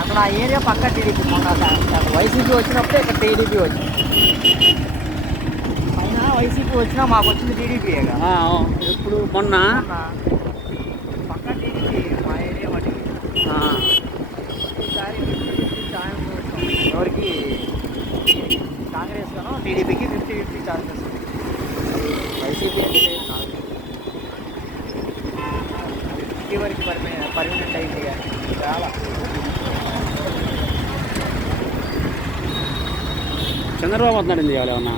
అక్కడ ఆ ఏరియా పక్క టీడీపీ, మొన్న వైసీపీ వచ్చినప్పుడే ఇక్కడ టీడీపీ వచ్చింది. పైన వైసీపీ వచ్చినా మాకు వచ్చింది టీడీపీగా. ఇప్పుడు మొన్న పక్క టీడీపీ మా ఏరియా వాటికి. ఈసారి 50-50 ఛాన్స్ ఎవరికి, కాంగ్రెస్గానో టీడీపీకి 50-50 ఛాన్సెస్. వైసీపీ అంటే వరకు పర్మనెంట్ అయింది కానీ చాలా. చంద్రబాబు వస్తున్నాడు ఏమన్నా?